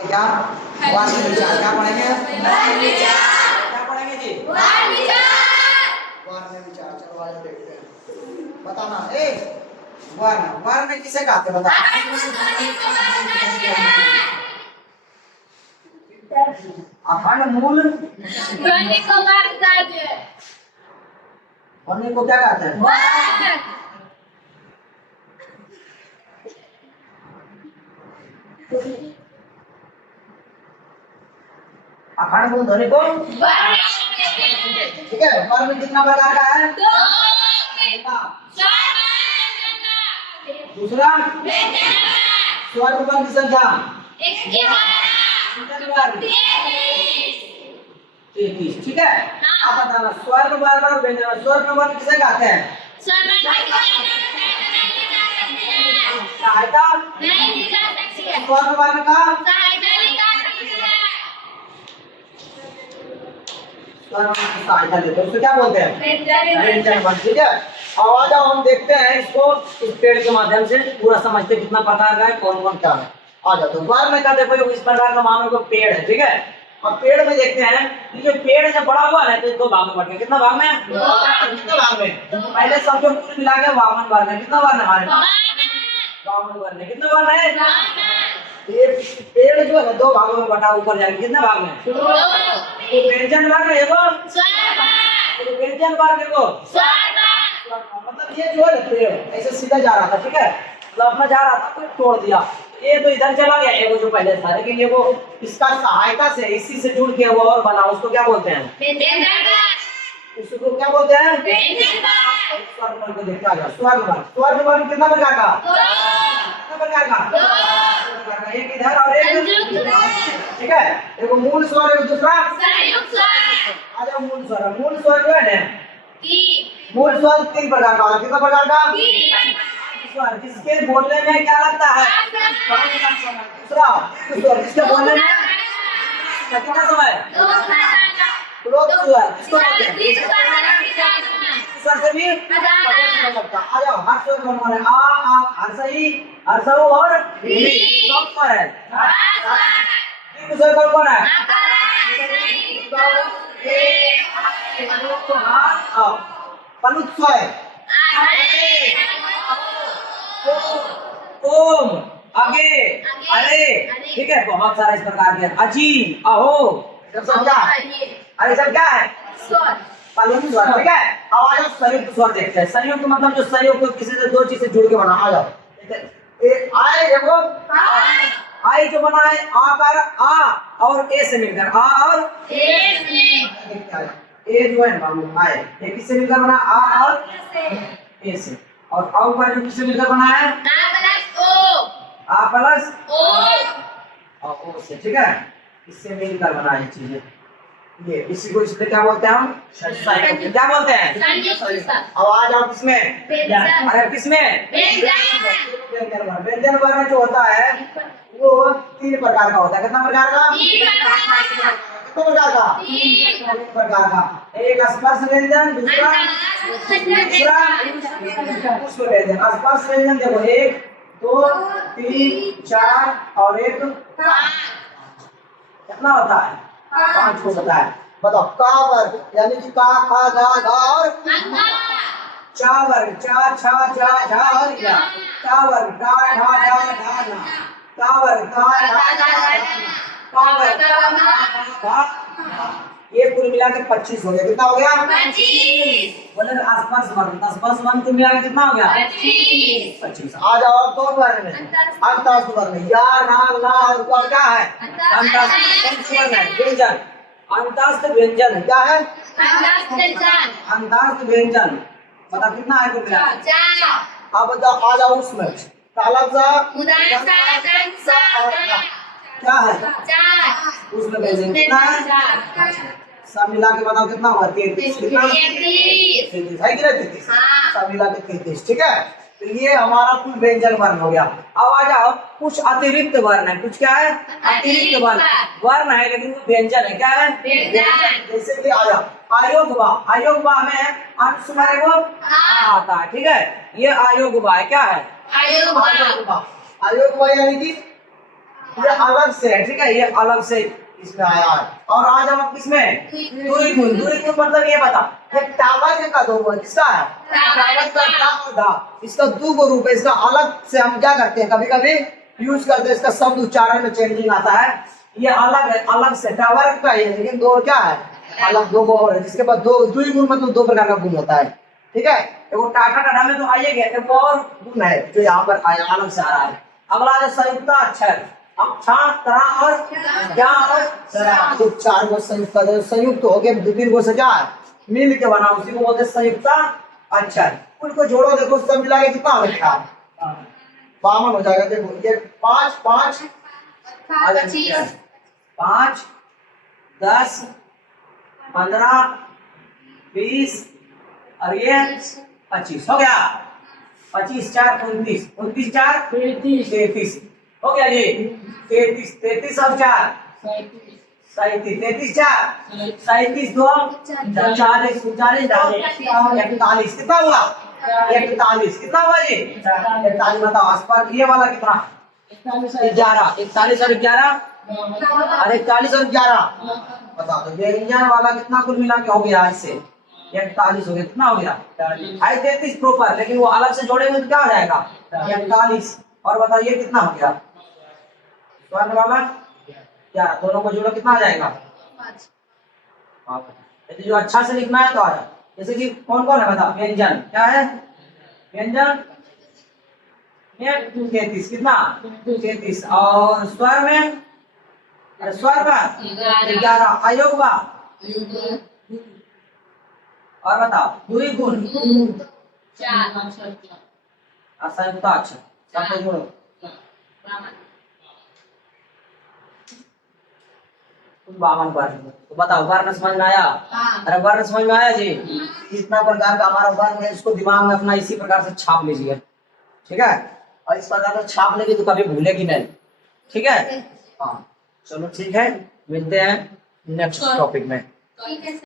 क्या वर्ण विचार क्या पढ़ेंगे? क्या पढ़ेंगे जी? वर्ण विचार। चलो आज देखते हैं। बताना वर्ण वर्ण किसे कहते हैं? बता। अखंड मूल ध्वनि को वर्ण कहते हैं। ध्वनि को क्या कहते हैं? अखंड मूल ध्वनि को ठीक है। वर्ण कितना प्रकार का है? दूसरा स्वर वर्ण की संख्या 33। ठीक है। आप बताना स्वर वर्ण और व्यंजन। स्वर वर्ण किसे कहते हैं? सहायता स्वर वर्ण का सहायता लेते हैं, उसको क्या बोलते हैं? व्यंजन वर्ण। ठीक है। अब आ जाओ हम देखते हैं इसको इस पेड़ के माध्यम से पूरा समझते कितना प्रकार का है, कौन कौन क्या है। आ जाओ। तो वर्ण का देखो इस प्रकार का मानो को पेड़ है। ठीक है। अब पेड़ में देखते हैं कि जो पेड़ जब बड़ा हुआ है तो दो भाग में बट गया। कितना भाग में? कितना भाग में? पहले सब जो कुल मिला के 52 वर्ण है। कितना वर्ण है हमारे पास? 52 वर्ण है। कितना वर्ण है? ये पेड़ जो है दो भागों में बटा ऊपर जाएगा। कितने भाग में? तो व्यंजन वर्ण है वो व्यंजन वर्ण है वो मतलब ये जो है पेड़ ऐसे सीधा जा रहा था। ठीक है। मतलब अपना जा रहा था तो तोड़ दिया। ये तो इधर चला गया ये वो जो पहले था, लेकिन ये वो इसका सहायता से इसी से जुड़ के वो और बना। उसको क्या बोलते हैं? उसको क्या बोलते हैं? स्वर वर्ण को देखते आ जाओ। स्वर वर्ण कितना प्रकार का? कितना प्रकार का? एक इधर और एक ठीक है। देखो मूल स्वर है, दूसरा संयुक्त स्वर। आ जाओ मूल स्वर। मूल स्वर जो है ना मूल स्वर 3 प्रकार का होता है। कितना प्रकार का? स्वर जिसके बोलने में क्या लगता है? दूसरा स्वर जिसके बोलने में कितना समय? स्वर जिसको बोलते हैं स्वर से भी लगता। आ जाओ हर स्वर कौन कौन है? आ हर्षई हर्षऊ और कौन स्वर है? स्वर कौन कौन है? पनुत स्वर ओम आगे अरे। ठीक है। बहुत सारा इस प्रकार के अजी अहो सब क्या है? अरे सब क्या है? पनुत स्वर। ठीक है। अब आ जाओ संयुक्त स्वर देखते हैं। संयुक्त मतलब जो संयुक्त किसी से दो चीज से जुड़ के बना। आ जाओ आए देखो आई जो बना है आ पर आ और ए से मिलकर आ और ए जो है मालूम आए ये किससे मिलकर बना? आ और ए से। और औ पर जो किससे मिलकर बना है? आ प्लस और ओ से। ठीक है। इससे मिलकर बना ये चीजें। ये इसी को इसमें क्या बोलते हैं हम? संयुक्त। क्या बोलते हैं? अब आ जाओ किसमें? अरे किसमें? व्यंजन वर्ण जो होता है वो 3 प्रकार का होता है। कितना प्रकार का? 3 प्रकार का? 3 प्रकार का। एक स्पर्श व्यंजन, दूसरा पुष्प व्यंजन। स्पर्श व्यंजन देखो 1 2 3 4 और 1 कितना होता है? 5 को बताया। बताओ का वर्ग यानी कि का खा गा घा और चा वर्ग चा छा जा झा और या। टा वर्ग डा ढा डा ढा ना। ता वर्ग ता ढा ढा ना। पा वर्ग धा ये कुल मिला के 25 हो गया। कितना हो गया? 25। बोले आसपास वर्ण कुल मिला के कितना हो गया? 25। आ जाओ अब दो वर्ण में अंतस्थ वर्ण या ना ला और क्या है? अंतस्थ वर्ण है व्यंजन। अंतस्थ व्यंजन क्या है? अंतस्थ व्यंजन। बता कितना है कुल मिला? 4। अब आ जाओ उसमें तालब सा क्या है? 4। उसमें व्यंजन कितना है? सब मिला के बताओ कितना हुआ? 33। कितना? 33 है कि नहीं? 33 सब मिला के 33। ठीक है। तो ये हमारा कुल व्यंजन वर्ण हो गया। अब आ जाओ कुछ अतिरिक्त वर्ण है। कुछ क्या है? अतिरिक्त वर्ण है लेकिन वो व्यंजन है। क्या है? जैसे कि आ जाओ आयोग बा में अनुस्वर है वो आता है। ठीक है। ये आयोग बा है। क्या है? आयोग बा यानी कि ये अलग से है, ठीक है, ये अलग से इसमें आया है। और आज हम किसमें द्विगुण, द्विगुण मतलब ये बता, ये टावर का दो गुण किसका है, टावर का टावर था, इसका दो गो रूप है, इसका अलग से हम क्या करते हैं कभी कभी यूज करते हैं, इसका शब्द उच्चारण में चेंजिंग आता है, ये अलग है, अलग से टावर का है, लेकिन दो क्या है अलग, दो गो और है, जिसके पास दो द्विगुण मतलब दो प्रकार का गुण होता है, ठीक है। वो टाटा टाटा में तो आइए गया, एक और गुण है जो यहाँ पर आया अलग से आ रहा है। अगला जो संयुक्त अक्षर, अक्षा तरह और क्या और तो चार गो संयुक्त जो संयुक्त हो गए, दो तीन गो से क्या है मिल के बना, उसी को बोलते हैं संयुक्त अक्षर। उनको जोड़ो, देखो सब मिला के कितना हो गया 52 हो जाएगा। देखो ये 5 5 5 10 15 20 और ये 25 हो गया, 25 4 29 29 4 33 हो गया जी, 33 33 और 4 37 33 4 37 2 40 41 कितना हुआ 41 कितना हुआ जी 41 बताओ आसपास ये वाला कितना 11 41 और 11 और 41 और 11 बताओ तो व्यंजन वाला कितना कुल मिला के हो गया इससे 41 हो गया, कितना हो गया 33 प्रॉपर, लेकिन वो अलग से जोड़ेंगे तो क्या हो जाएगा 41 और बताओ ये कितना हो गया स्वर्ण वाला 11, दोनों को जोड़ो कितना आ जाएगा 5। यदि जो अच्छा से लिखना है तो आ जाए, जैसे कि कौन कौन है बताओ, व्यंजन क्या है व्यंजन 33 कितना 33 और स्वर में स्वर का 11 अयोग का और बताओ द्विगुण 4 संयुक्त अक्षर सबको जोड़ो बावन वर्ण, तो बताओ वर्ण समझ में आया अरे वर्ण समझ में आया जी, इतना प्रकार का हमारा वर्ण है, इसको दिमाग में अपना इसी प्रकार से छाप लीजिए, ठीक है, और इस प्रकार से छाप लेगी तो कभी भूलेगी नहीं, ठीक है। हाँ चलो ठीक है, मिलते हैं नेक्स्ट टॉपिक में।